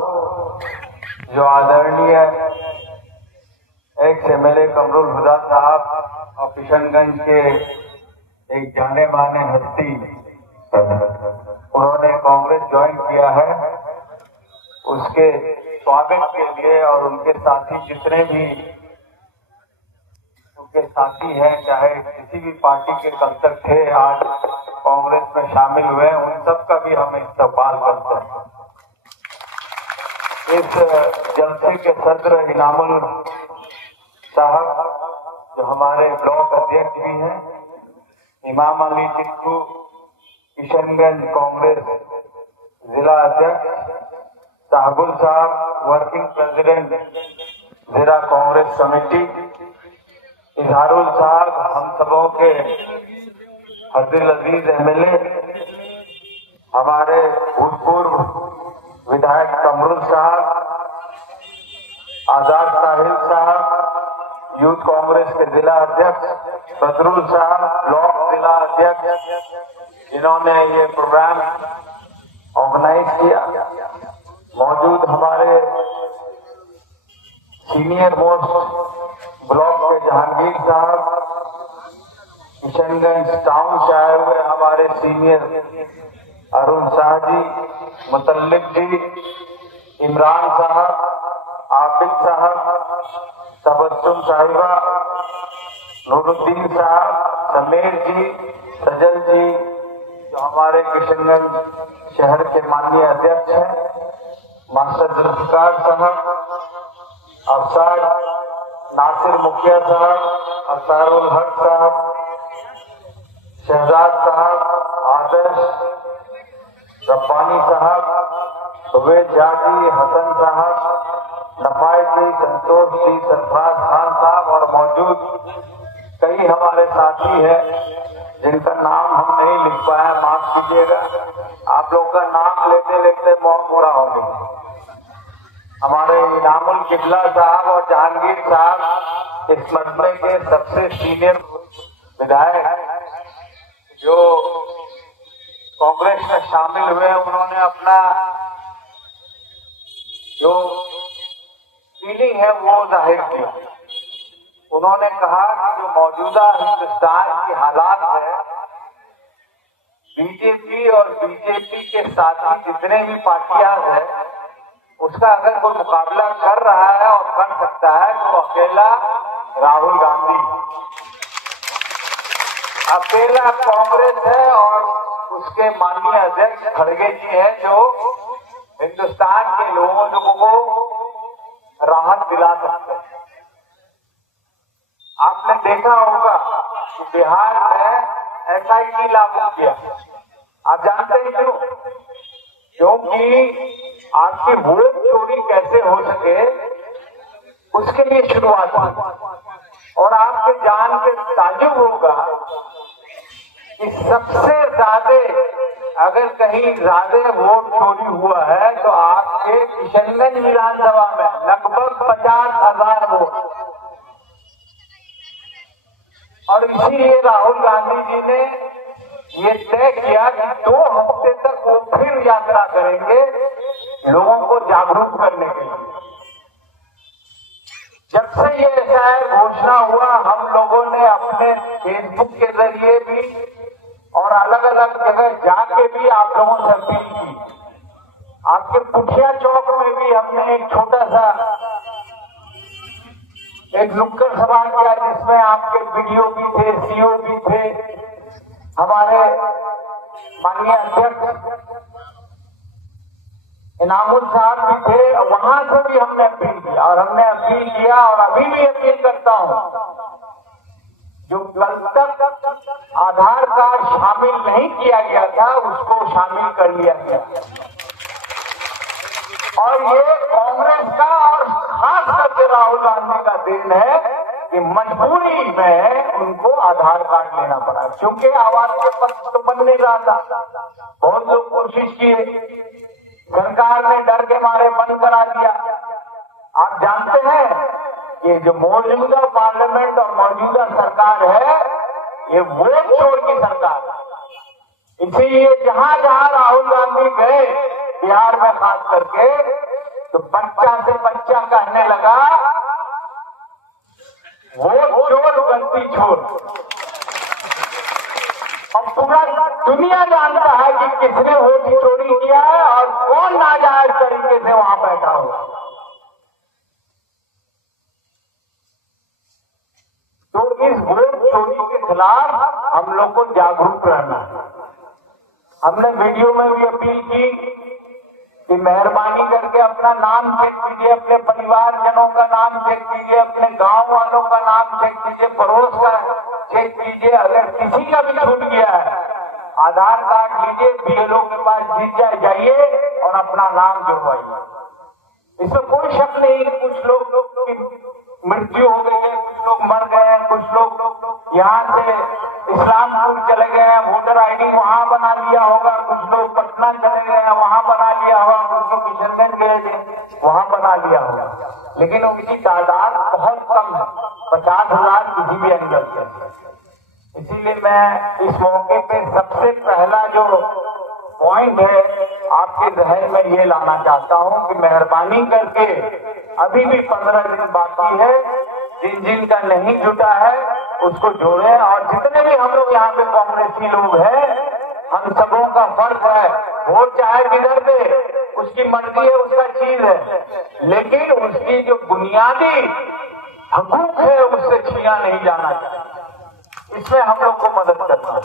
जो आदरणीय ex MLA Qamrul हुदा साहब और किशनगंज के एक जाने माने हस्ती, उन्होंने कांग्रेस ज्वाइन किया है, उसके स्वागत के लिए और उनके साथी जितने भी उनके साथी हैं, चाहे किसी भी पार्टी के कब तक थे, आज कांग्रेस में शामिल हुए, उन सब का भी हम इस्तकबाल करते हैं। इस जलसे के सदर इनामुल साहब जो हमारे ब्लॉक अध्यक्ष भी हैं, इमाम अली टिक्कू किशनगंज कांग्रेस जिला अध्यक्ष, साहबुल साहब वर्किंग प्रेसिडेंट जिला कांग्रेस कमेटी, इजहारुल साहब हम सबों के अब्दुल अजीज एमएलए, हमारे भूतपूर्व विधायक कमरुल साहब, आजाद साहिल साहब, यूथ कांग्रेस के जिला अध्यक्ष बदरुल साहब, ब्लॉक जिला अध्यक्ष, जिन्होंने ये प्रोग्राम ऑर्गेनाइज किया। मौजूद हमारे सीनियर मोस्ट ब्लॉक के जहांगीर साहब, किशनगंज टाउन से आए हुए हमारे सीनियर अरुण शाह जी, मुतल्लिब जी, इमरान साहब, आबिद साहब, तबस्सुम साहिबा, नूरुद्दीन साहब, समीर जी, सजल जी, जो हमारे किशनगंज शहर के माननीय अध्यक्ष हैं, मास्टर जुल्फिकार साहब, अफसार नासिर मुखिया साहब, अफसारुल हक साहब, शहजाद साहब, आदर्श रब्बानी साहब, उवैद जाजी, हसन साहब, नफाई जी, संतोष जी, सरफराज खान साहब और मौजूद कई हमारे साथी हैं जिनका नाम हम नहीं लिख पाए, माफ कीजिएगा। आप लोग का नाम लेते लेते मौन पूरा हो गया। हमारे इनामुल किबला साहब और जहांगीर साहब इस मसले के सबसे सीनियर विधायक जो कांग्रेस में शामिल हुए, उन्होंने अपना जो फीलिंग है वो जाहिर किया। उन्होंने कहा कि जो मौजूदा हिंदुस्तान की हालात है, बीजेपी और बीजेपी के साथी जितने भी पार्टियां हैं, उसका अगर कोई मुकाबला कर रहा है और कर सकता है तो अकेला राहुल गांधी, अकेला कांग्रेस है और उसके माननीय अध्यक्ष खड़गे जी हैं जो हिंदुस्तान के लोगों को राहत दिला सकते हैं। आपने देखा होगा कि बिहार में एसआईटी लागू किया। आप जानते हैं क्यों? क्योंकि आपकी वोट चोरी कैसे हो सके उसके लिए शुरुआत हुई। और आपके जान के ताजुब होगा कि सबसे ज्यादा अगर कहीं ज्यादा वोट चोरी हुआ है तो आपके किशनगंज विधानसभा में लगभग 50,000 वोट। और इसीलिए राहुल गांधी जी ने ये तय किया कि 2 हफ्ते तक वो फिर यात्रा करेंगे लोगों को जागरूक करने के लिए। जब से ये ऐसा घोषणा हुआ, हम लोगों ने अपने फेसबुक के जरिए भी और अलग अलग जगह जाके भी आप लोगों से अपील की। आपके पुठिया चौक में भी हमने एक छोटा सा एक नुक्कड़ सभा किया जिसमें आपके वीडियो भी थे, सीओ भी थे, हमारे माननीय अध्यक्ष इनामुल साहब भी थे। वहां से भी हमने अपील किया और हमने अपील किया और अभी भी अपील करता हूं, जो कल तक आधार कार्ड शामिल नहीं किया गया था उसको शामिल कर लिया गया। और ये कांग्रेस का और खास करके राहुल गांधी का देन है कि मजबूरी में उनको आधार कार्ड लेना पड़ा, क्योंकि आवाज के पत्र तो बन नहीं रहा था। बहुत लोग कोशिश किए, सरकार ने डर के मारे बंद करा दिया। आप जानते हैं ये जो मौजूदा पार्लियामेंट और मौजूदा सरकार है, ये वोट चोर की सरकार है। इसीलिए जहां जहां राहुल गांधी गए, बिहार में खास करके, तो बच्चा से बच्चा कहने लगा वोट चोर गलती छोड़। अब पूरा दुनिया जानता है कि किसने वोट चोरी किया है और कौन नाजायज तरीके से वहां बैठा हुआ। तो इस वोट चोरी के खिलाफ हम लोग को जागरूक रहना है। हमने वीडियो में भी अपील की कि मेहरबानी करके अपना नाम चेक कीजिए, अपने परिवारजनों का नाम चेक कीजिए, अपने गांव वालों का नाम चेक कीजिए, पड़ोस का चेक कीजिए। अगर किसी का भी छूट गया है आधार कार्ड लीजिए, बीएलओ के पास जाइए और अपना नाम जुड़वाइए। इसमें कोई शक नहीं कि कुछ लोग की मृत्यु हो गई है, कुछ लोग मर गए हैं, कुछ लोग यहाँ से इस्लामपुर चले गए हैं, वोटर आईडी वहां बना लिया होगा, कुछ लोग पटना चले गए हैं वहां बना लिया होगा, कुछ लोग किशनगंज गए थे वहां बना लिया होगा, लेकिन उनकी तादाद बहुत कम है, 50,000 किसी भी एंगल से। इसीलिए मैं इस मौके पे सबसे पहला जो पॉइंट है आपके जहन में ये लाना चाहता हूं कि मेहरबानी करके अभी भी 15 दिन बाकी है, जिन का नहीं जुटा है उसको जोड़े। और जितने भी हम लोग यहाँ पे कांग्रेसी लोग हैं, हम सबों का फर्ज है, वोट चाहे किधर दे उसकी मर्जी है, उसका चीज है, लेकिन उसकी जो बुनियादी हकूक है उससे छीना नहीं जाना चाहिए। इसमें हम लोग को मदद करना है।